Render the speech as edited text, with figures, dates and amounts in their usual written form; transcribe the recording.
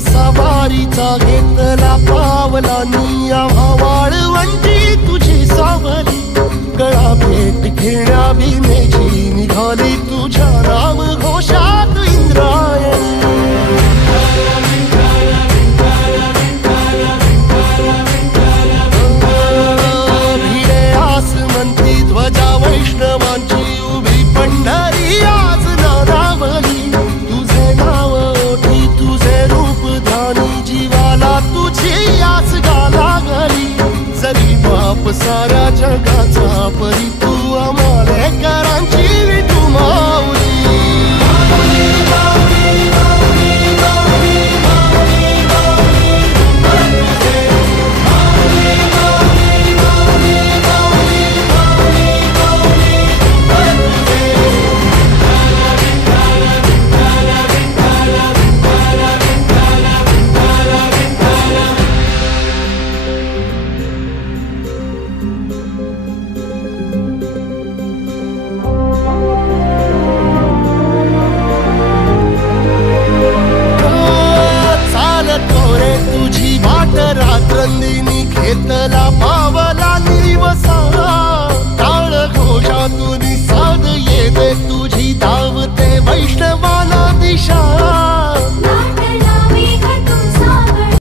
सवारीचा घेतला पावला निया वाळवंटी तुझी सावली गळा भेट घेण्या भीमेची निघाली तुझ्या नाम घोषात इंद्रायणी भिडे आसमंती ध्वजा वैष्णवांची उभी पंढरी आज नानावली तुझे नाव ओठी तुझे रूप ध्यानी जीवाला तुझी आस गाला गली जरी बाप साऱ्या जगाचा परी तू आमालेकरांची विठू माऊली रात्रंदिनी घेतला